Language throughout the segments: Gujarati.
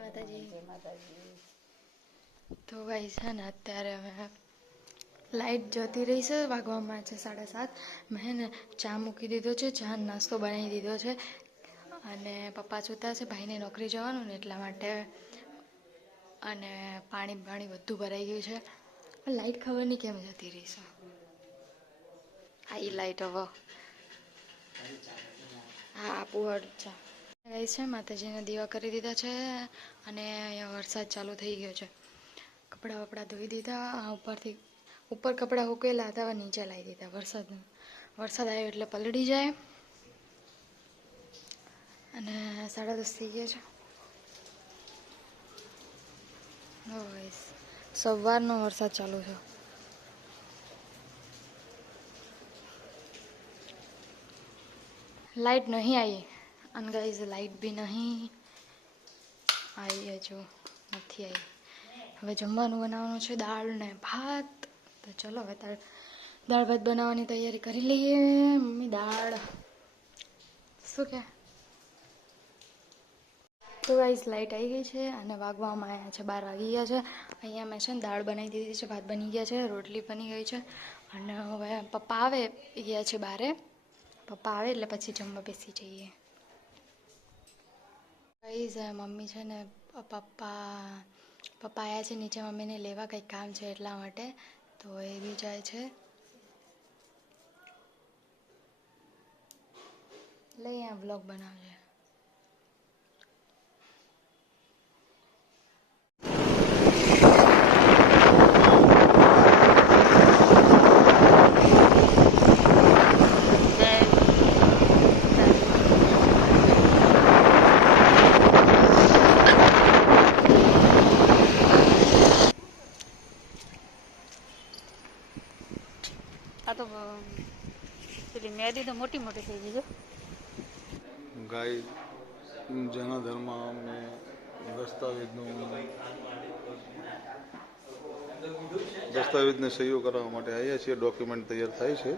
માતાજી. તો ભાઈ છે ને અત્યારે હવે લાઈટ જતી રહી છે, વાગવામાં છે 7:30. મેં ને ચા મૂકી દીધો છે, ચા નાસ્તો બનાવી દીધો છે અને પપ્પા સૂતા છે, ભાઈને નોકરી જવાનું ને એટલા માટે. અને પાણી બધું ભરાઈ ગયું છે. લાઈટ ખબર નહીં કેમ જતી રહી છે. આ લાઈટ હવે હા આપું ચા ગઈ છે. માતાજીને દીવા કરી દીધા છે અને અહીંયા વરસાદ ચાલુ થઈ ગયો છે. કપડાં વપડા ધોઈ દીધા. ઉપર કપડાં ઉકેલા હતા, નીચે લાવી દીધા. વરસાદ આવ્યો એટલે પલળી જાય. અને 10:30 થઈ ગયા છે. સવારનો વરસાદ ચાલુ છે. લાઈટ નહીં આવી અને ગાઈઝ લાઈટ બી નહીં આવી, હજુ નથી આવી. હવે જમવાનું બનાવવાનું છે, દાળ ને ભાત. તો ચલો હવે દાળ ભાત બનાવવાની તૈયારી કરી લઈએ. મમ્મી દાળ શું કે? તો ગાઈઝ લાઈટ આવી ગઈ છે અને વાગવામાં આવ્યા છે 12 વાગી ગયા છે. અહીંયા મેં છે ને દાળ બનાવી દીધી છે, ભાત બની ગયા છે, રોટલી બની ગઈ છે. અને હવે પપ્પા આવે ગયા છે બહારે. પપ્પા આવે એટલે પછી જમવા બેસી જઈએ. ગાઈઝ મમ્મી છે ને પપ્પા આવ્યા છે નીચે મમ્મીને લેવા, કંઈક કામ છે એટલા માટે. તો એ બી જાય છે. લઈ અહીંયા વ્લોગ બનાવજે. આ તો પેલી મેદી તો મોટી મોટી થઈ ગઈ છે. ગાય જૈન ધર્મ અને દસ્તાવેજને સહીઓ કરવા માટે આવ્યા છીએ. ડોક્યુમેન્ટ તૈયાર થાય છે.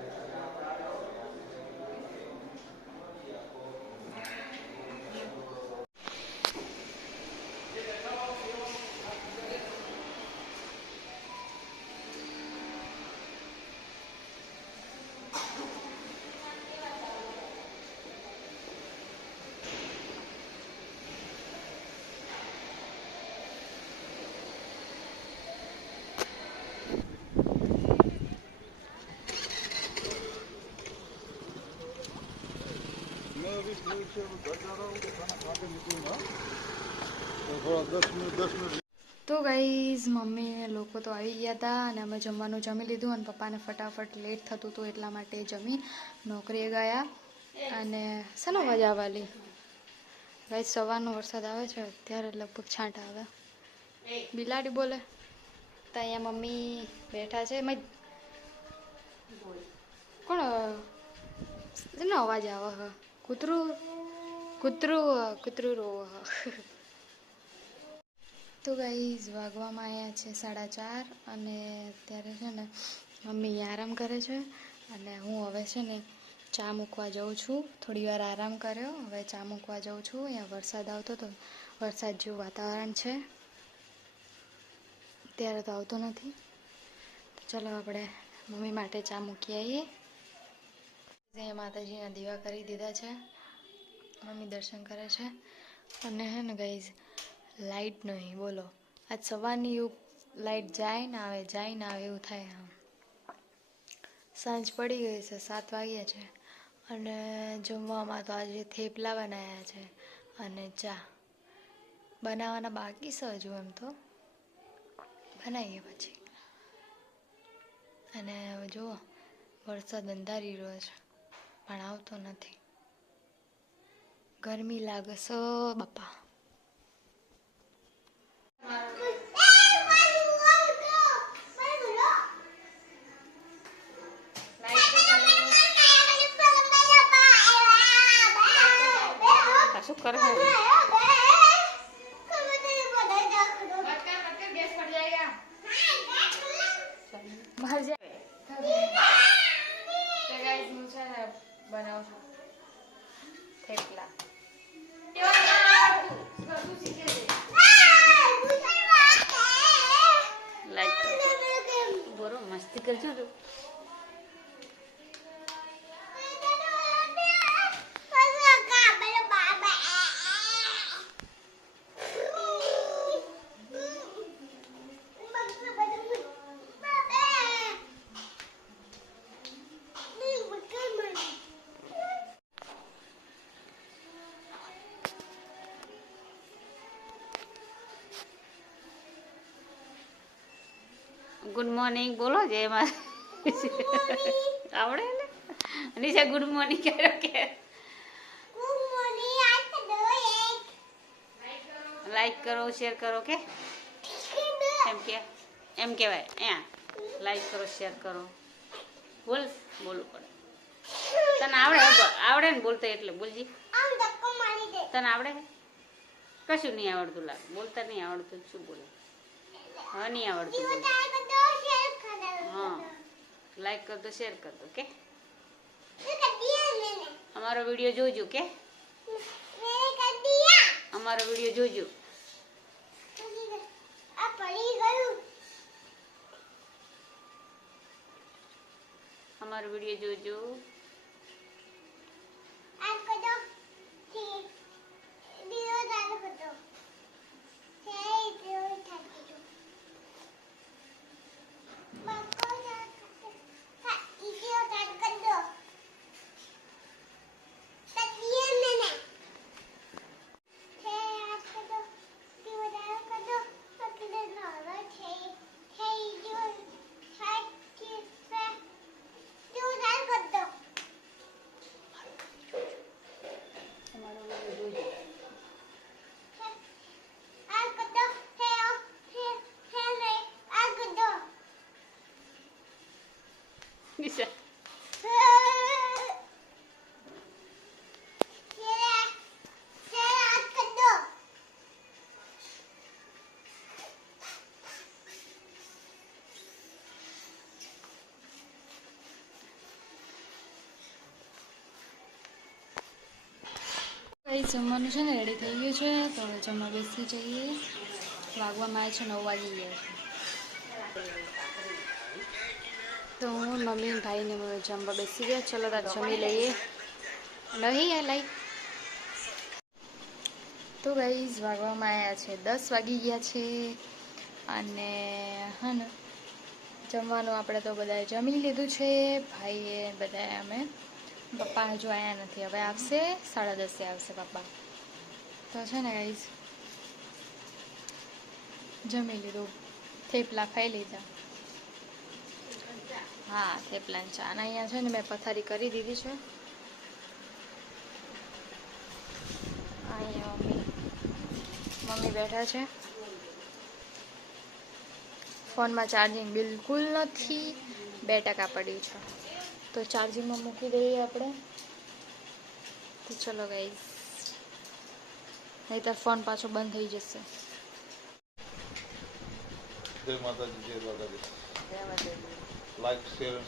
તો ગાઈઝ મમ્મી લોકો તો આવી ગયા હતા અને અમે જમવાનું જમી લીધું અને પપ્પાને ફટાફટ લેટ થતું હતું એટલા માટે જમી નોકરીએ ગયા. અને શાનો અવાજ આવવાલી? ગાઈઝ સવારનો વરસાદ આવે છે, અત્યારે લગભગ છાંટા આવે. બિલાડી બોલે તો અહીંયા મમ્મી બેઠા છે. કોણ એનો અવાજ આવે? કૂતરું રોવે. તો ગાઈઝ વાગવામાં આવ્યા છે 4:30 અને અત્યારે છે ને મમ્મી આરામ કરે છે અને હું હવે છે ને ચા મૂકવા જાઉં છું. થોડી વાર આરામ કર્યો, હવે ચા મૂકવા જાઉં છું. અહીંયા વરસાદ આવતો હતો, વરસાદ જેવું વાતાવરણ છે. અત્યારે તો આવતો નથી. તો ચલો આપણે મમ્મી માટે ચા મૂકી આવીએ. અહીંયા માતાજીના દીવા કરી દીધા છે, મમ્મી દર્શન કરે છે. અને હે ને ગાઈઝ લાઈટ નહીં, બોલો. આજ સવારની લાઈટ જાય ને આવે એવું થાય. સાંજ પડી ગઈ છે, 7 વાગ્યા છે. અને જમવામાં તો આજે થેપલા બનાવ્યા છે અને ચા બનાવવાના બાકી છે હજુ. એમ તો બનાવીએ પછી. અને જુઓ વરસાદ અંધારી રહ્યો છે પણ આવતો નથી. ગરમી લાગે છે બાપા. શું કરે? બહાર જાય. બનાવું છું થેપલા. આજકાલ શું છું ગુડ મોર્નિંગ બોલો જય માતા આવડે ને નિશા ગુડ મોર્નિંગ કરો કે લાઈક કરો શેર કરો કે એમ કહેવાય અહીંયા લાઈક કરો શેર કરો બોલ બોલવું પડે તને આવડે ને બોલતા એટલે બોલજી તને આવડે કશું નહીં આવડતું લાગે બોલતા નહીં આવડતું શું બોલે હા નહીં આવડતું બોલ હા લાઈક કર દો શેર કર દો કે અમારો વિડીયો જોજો કે અમારો વિડીયો જોજો અમારો વિડીયો જોજો નિશા કઈ જમવાનું છે ને રેડી થઈ ગયું છે તો હવે જમવા બેસી જઈએ વાગવામાં આવે છે 9 વાગી ગયા છે તો હું મમ્મી ને ભાઈને જમવા બેસી ગયા ચલો તાર જમી લઈએ નહીં લાઈક તો ગાઈઝ વાગવામાં આવ્યા છે 10 વાગી ગયા છે અને હા ને જમવાનું આપણે તો બધાએ જમી લીધું છે ભાઈએ બધાએ અમે પપ્પા હજુ આવ્યા નથી હવે આવશે 10:30 આવશે પપ્પા તો છે ને ગાઈઝ જમી લીધું થેપલા ખાઈ લીધા હા થેપલા ચા અને અહીંયા છે ને મેં પથારી કરી દીધી છે અહીંયા મમ્મી બેઠા છે ફોનમાં ચાર્જિંગ બિલકુલ નથી 2% પડ્યું છે તો ચાર્જિંગમાં મૂકી દઈએ આપણે તો ચલો ગાઈઝ નહીંતર ફોન પાછો બંધ થઈ જશે જય માતાજી જય દ્વારકાધીશ લાઈક શેર અને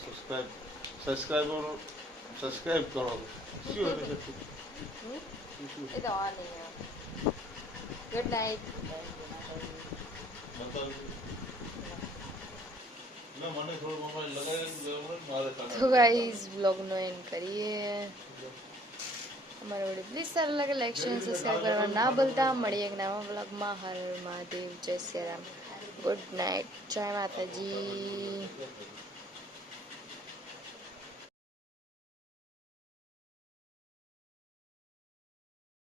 સબસ્ક્રાઇબ કરો શું એ તો ઓન ગુડ નાઇટ તો ગાઈઝ વ્લોગનો એન્ડ કરીએ અમારો વિડીયો પ્લીઝ સારો લાગે લાઈક શેર સબસ્ક્રાઈબ કરવા ના ભૂલતા મળીએ એક નવા વ્લોગમાં હર મહાદેવ જય શ્રી રામ ગુડ નાઇટ જય માતાજી